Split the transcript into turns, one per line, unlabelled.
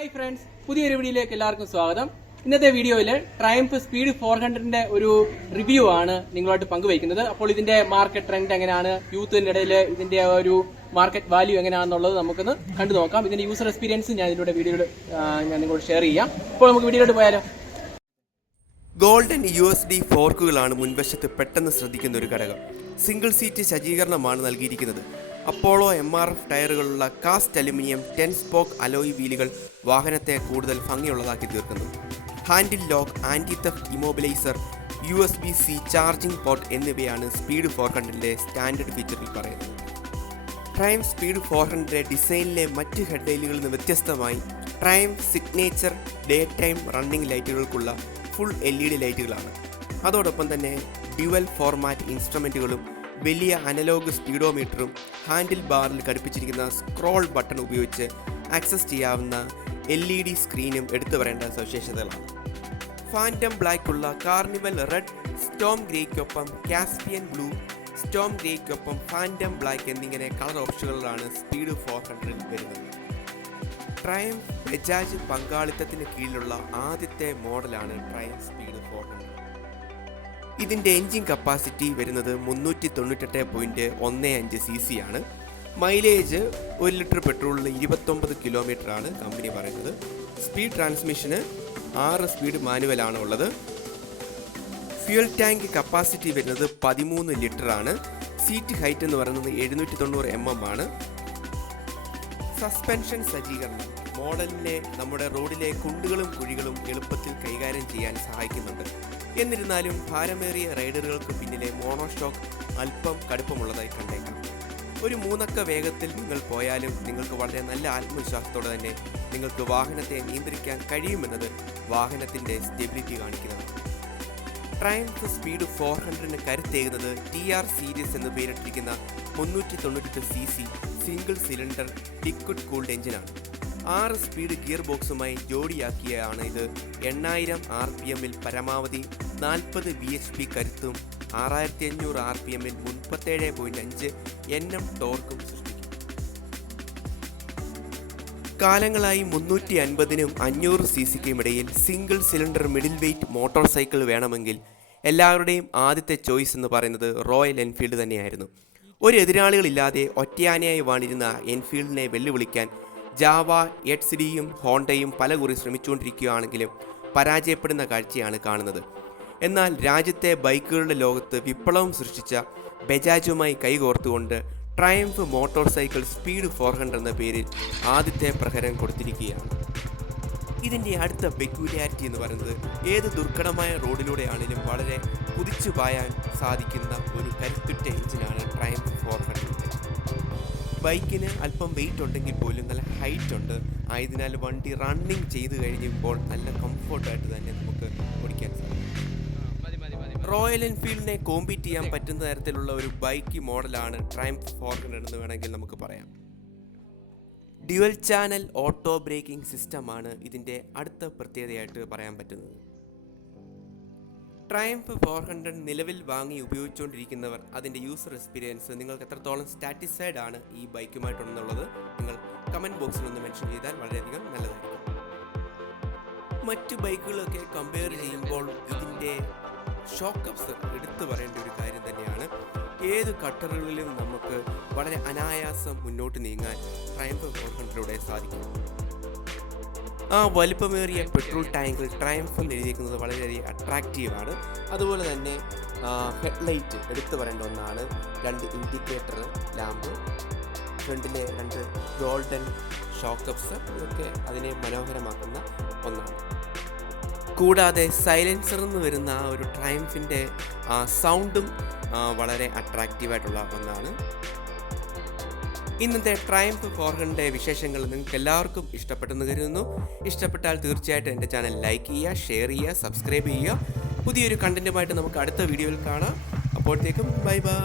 Hi friends പുതിയൊരു വീഡിയോയിലേക്ക് എല്ലാവർക്കും സ്വാഗതം. ഇന്നത്തെ വീഡിയോയിൽ ട്രയംഫ് സ്പീഡ് ഫോർ ഹൺഡ്രഡിന്റെ ഒരു റിവ്യൂ ആണ് നിങ്ങളായിട്ട് പങ്കുവയ്ക്കുന്നത്. അപ്പോൾ ഇതിന്റെ മാർക്കറ്റ് ട്രെൻഡ് എങ്ങനെയാണ്? യൂത്തിന്റെ ഇടയിൽ ഇതിന്റെ ഒരു മാർക്കറ്റ് വാല്യൂ എങ്ങനെയാണെന്നുള്ളത് നമുക്കൊന്ന് കണ്ടു നോക്കാം. ഇതിന്റെ യൂസർ എക്സ്പീരിയൻസ് ഞാൻ ഇതിലൂടെ വീഡിയോയിൽ ഞാൻ നിങ്ങളോട് ഷെയർ ചെയ്യാം. അപ്പോൾ നമുക്ക് വീഡിയോയിലോട്ട് പോയാലോ?
ഗോൾഡൻ യു എസ് ഡി ഫോർക്കുകളാണ് മുൻവശത്ത് പെട്ടെന്ന് ശ്രദ്ധിക്കുന്ന ഒരു ഘടകം. സിംഗിൾ സീറ്റ് സജ്ജീകരണമാണ് നൽകിയിരിക്കുന്നത്. Apollo M R F ടയറുകളുള്ള cast aluminium ten spoke alloy വീലുകൾ വാഹനത്തെ കൂടുതൽ ഭംഗിയുള്ളതാക്കി തീർക്കുന്നു. Handle lock anti theft immobiliser U S B C charging port എന്നിവയാണ് സ്പീഡ് ഫോർ ഹൺഡ്രഡിന്റെ സ്റ്റാൻഡേർഡ് ഫീച്ചറിൽ പറയുന്നത്. ട്രയം സ്പീഡ് ഫോർ ഹൺഡ്രഡ് ഡിസൈനിലെ മറ്റ് ഹെഡ്ലൈറ്റുകളിൽ നിന്ന് വ്യത്യസ്തമായി Triumph signature day time running ലൈറ്റുകൾക്കുള്ള full L E D ലൈറ്റുകളാണ്. അതോടൊപ്പം തന്നെ ഡ്യുവൽ ഫോർമാറ്റ് ഇൻസ്ട്രുമെന്റുകളും വലിയ അനലോഗ് സ്പീഡോമീറ്ററും ഹാൻഡിൽ ബാറിൽ ഘടിപ്പിച്ചിരിക്കുന്ന സ്ക്രോൾ ബട്ടൺ ഉപയോഗിച്ച് ആക്സസ് ചെയ്യാവുന്ന എൽ ഇ ഡി സ്ക്രീനും എടുത്തു പറയേണ്ട സവിശേഷതകളാണ്. ഫാന്റം ബ്ലാക്കുള്ള കാർണിവൽ റെഡ് സ്റ്റോം ഗ്രേക്കൊപ്പം കാസ്പിയൻ ബ്ലൂ സ്റ്റോം ഗ്രേക്കൊപ്പം ഫാന്റം ബ്ലാക്ക് എന്നിങ്ങനെ കളർ ഓപ്ഷനുകളിലാണ് സ്പീഡ് ഫോർ ഹൺഡ്രഡിൽ വരുന്നത്. ട്രയം ബജാജ് പങ്കാളിത്തത്തിന് കീഴിലുള്ള ആദ്യത്തെ മോഡലാണ് ട്രയം സ്പീഡ് ഫോർ ഹൺഡ്രഡ്. ഇതിന്റെ എൻജിൻ കപ്പാസിറ്റി വരുന്നത് മുന്നൂറ്റി തൊണ്ണൂറ്റെട്ട് പോയിന്റ് ഒന്ന് അഞ്ച് സി സി ആണ്. മൈലേജ് ഒരു ലിറ്റർ പെട്രോളിൽ ഇരുപത്തൊമ്പത് കിലോമീറ്റർ ആണ് കമ്പനി പറയുന്നത്. സ്പീഡ് ട്രാൻസ്മിഷന് ആറ് സ്പീഡ് മാനുവലാണ് ഉള്ളത്. ഫ്യൂൽ ടാങ്ക് കപ്പാസിറ്റി വരുന്നത് പതിമൂന്ന് ലിറ്റർ ആണ് സീറ്റ് ഹൈറ്റ് എന്ന് പറയുന്നത് എഴുന്നൂറ്റി തൊണ്ണൂറ് എം എം ആണ്. സസ്പെൻഷൻ സജ്ജീകരണം. മോഡലിനെ നമ്മുടെ റോഡിലെ കുണ്ടുകളും കുഴികളും എളുപ്പത്തിൽ കൈകാര്യം ചെയ്യാൻ സഹായിക്കുന്നുണ്ട്. എന്നിരുന്നാലും ഭാരമേറിയ റൈഡറുകൾക്ക് പിന്നിലെ മോണോ സ്റ്റോക്ക് അല്പം കടുപ്പമുള്ളതായി കണ്ടേക്കാം. ഒരു മൂന്നക്ക വേഗത്തിൽ നിങ്ങൾ പോയാലും നിങ്ങൾക്ക് വളരെ നല്ല ആത്മവിശ്വാസത്തോടെ തന്നെ നിങ്ങൾക്ക് വാഹനത്തെ നിയന്ത്രിക്കാൻ കഴിയുമെന്നത് വാഹനത്തിന്റെ സ്റ്റെബിലിറ്റി കാണിക്കുന്നതാണ്. ട്രയംഫ് സ്പീഡ് ഫോർ ഹൺഡ്രഡിന് കരുത്തേകുന്നത് ടി ആർ സീരീസ് എന്ന് പേരിട്ടിരിക്കുന്ന മുന്നൂറ്റി തൊണ്ണൂറ്റെട്ട് C C single cylinder liquid cooled എഞ്ചിനാണ് ആറ് സ്പീഡ് ഗിയർ ബോക്സുമായി ജോഡിയാക്കിയാണ് ഇത്. എണ്ണായിരം ആർ പി എമ്മിൽ പരമാവധി നാൽപ്പത് ബി എച്ച് പി കരുത്തും ആറായിരത്തി അഞ്ഞൂറ് ആർ പി എമ്മിൽ മുപ്പത്തേഴ് പോയിന്റ് അഞ്ച് എൻ എം ടോർക്കും സൃഷ്ടിക്കും. കാലങ്ങളായി മുന്നൂറ്റി അൻപതിനും അഞ്ഞൂറ് സി സിക്കും ഇടയിൽ single cylinder middle weight motorcycle വേണമെങ്കിൽ എല്ലാവരുടെയും ആദ്യത്തെ ചോയ്സ് എന്ന് പറയുന്നത് റോയൽ എൻഫീൽഡ് തന്നെയായിരുന്നു. ഒരു എതിരാളികളില്ലാതെ ഒറ്റയാനയായി വാണിരുന്ന എൻഫീൽഡിനെ വെല്ലുവിളിക്കാൻ ജാവ എക്സ് ഡിയും ഹോണ്ടയും പലകുറി ശ്രമിച്ചുകൊണ്ടിരിക്കുകയാണെങ്കിലും പരാജയപ്പെടുന്ന കാഴ്ചയാണ് കാണുന്നത്. എന്നാൽ രാജ്യത്തെ ബൈക്കുകളുടെ ലോകത്ത് വിപ്ലവം സൃഷ്ടിച്ച ബജാജുമായി കൈകോർത്തുകൊണ്ട് Triumph motorcycle speed four hundred എന്ന പേരിൽ ആദ്യത്തെ പ്രഹരം കൊടുത്തിരിക്കുകയാണ്. ഇതിന്റെ അടുത്ത പെക്യൂലിയാരിറ്റി എന്ന് പറയുന്നത് ഏത് ദുർഘടമായ റോഡിലൂടെയാണെങ്കിലും വളരെ കുതിച്ചു പായാൻ സാധിക്കുന്ന ഒരു കരുത്തുറ്റ എഞ്ചിനാണ് ട്രയംഫ് ഫോർ ഹൺഡ്രഡ് ബൈക്കിന് അല്പം വെയിറ്റ് ഉണ്ടെങ്കിൽ പോലും നല്ല ഹൈറ്റ് ഉണ്ട്. ആയതിനാൽ വണ്ടി റണ്ണിങ് ചെയ്തു കഴിഞ്ഞപ്പോൾ നല്ല കംഫർട്ടായിട്ട് തന്നെ നമുക്ക് ഓടിക്കാൻ സാധിക്കും. റോയൽ എൻഫീൽഡിനെ കോമ്പീറ്റ് ചെയ്യാൻ പറ്റുന്ന തരത്തിലുള്ള ഒരു ബൈക്ക് മോഡലാണ് ട്രൈം ഫോർ ഹൺഡ്രഡ് എന്ന് വേണമെങ്കിൽ നമുക്ക് പറയാം. ഡ്യുവൽ ചാനൽ ഓട്ടോ ബ്രേക്കിംഗ് സിസ്റ്റമാണ് ഇതിന്റെ അടുത്ത പ്രത്യേകതയായിട്ട് പറയാൻ പറ്റുന്നത്. ട്രയംഫ് ഫോർ ഹൺഡ്രഡ് നിലവിൽ വാങ്ങി ഉപയോഗിച്ചുകൊണ്ടിരിക്കുന്നവർ അതിന്റെ യൂസർ എക്സ്പീരിയൻസ് നിങ്ങൾക്ക് എത്രത്തോളം സാറ്റിസ്ഫൈഡ് ആണ് ഈ ബൈക്കുമായിട്ടുണ്ടെന്നുള്ളത് നിങ്ങൾ കമന്റ് ബോക്സിൽ ഒന്ന് മെൻഷൻ ചെയ്താൽ വളരെയധികം നല്ലതായിരിക്കും. മറ്റു ബൈക്കുകളൊക്കെ കമ്പയർ ചെയ്യുമ്പോൾ ഇതിന്റെ ഷോക്ക് അപ്സർ എടുത്തു പറയേണ്ട ഒരു കാര്യം തന്നെയാണ്. ഏത് കട്ടറുകളിലും നമുക്ക് വളരെ അനായാസം മുന്നോട്ട് നീങ്ങാൻ ട്രയംഫ് ഫോർ ഹൺഡ്രഡിലൂടെ സാധിക്കും. ആ വലിപ്പമേറിയ പെട്രോൾ ടാങ്കിൽ ട്രയംഫ് എന്ന് എഴുതിയിരിക്കുന്നത് വളരെയധികം അട്രാക്റ്റീവാണ് അതുപോലെ തന്നെ ഹെഡ്ലൈറ്റ് എടുത്തു പറയേണ്ട ഒന്നാണ് രണ്ട് ഇൻഡിക്കേറ്റർ ലാമ്പ് ഫ്രണ്ടിലെ രണ്ട് ഗോൾഡൻ ഷോക്കപ്സ് ഇതൊക്കെ അതിനെ മനോഹരമാക്കുന്ന ഒന്നാണ്. കൂടാതെ സൈലൻസർ എന്ന് വരുന്ന ആ ഒരു ട്രയംഫിന്റെ സൗണ്ടും വളരെ അട്രാക്റ്റീവായിട്ടുള്ള ഒന്നാണ്. ഇന്നത്തെ ട്രയംഫ് ഫോർ ഹൺഡ്രഡ് വിശേഷങ്ങൾ നിങ്ങൾക്ക് എല്ലാവർക്കും ഇഷ്ടപ്പെട്ടെന്ന് കരുതുന്നു. ഇഷ്ടപ്പെട്ടാൽ തീർച്ചയായിട്ടും എന്റെ ചാനൽ ലൈക്ക് ചെയ്യുക ഷെയർ ചെയ്യുക സബ്സ്ക്രൈബ് ചെയ്യുക. പുതിയൊരു കണ്ടന്റുമായിട്ട് നമുക്ക് അടുത്ത വീഡിയോയിൽ കാണാം. അപ്പോഴത്തേക്കും ബൈ ബൈ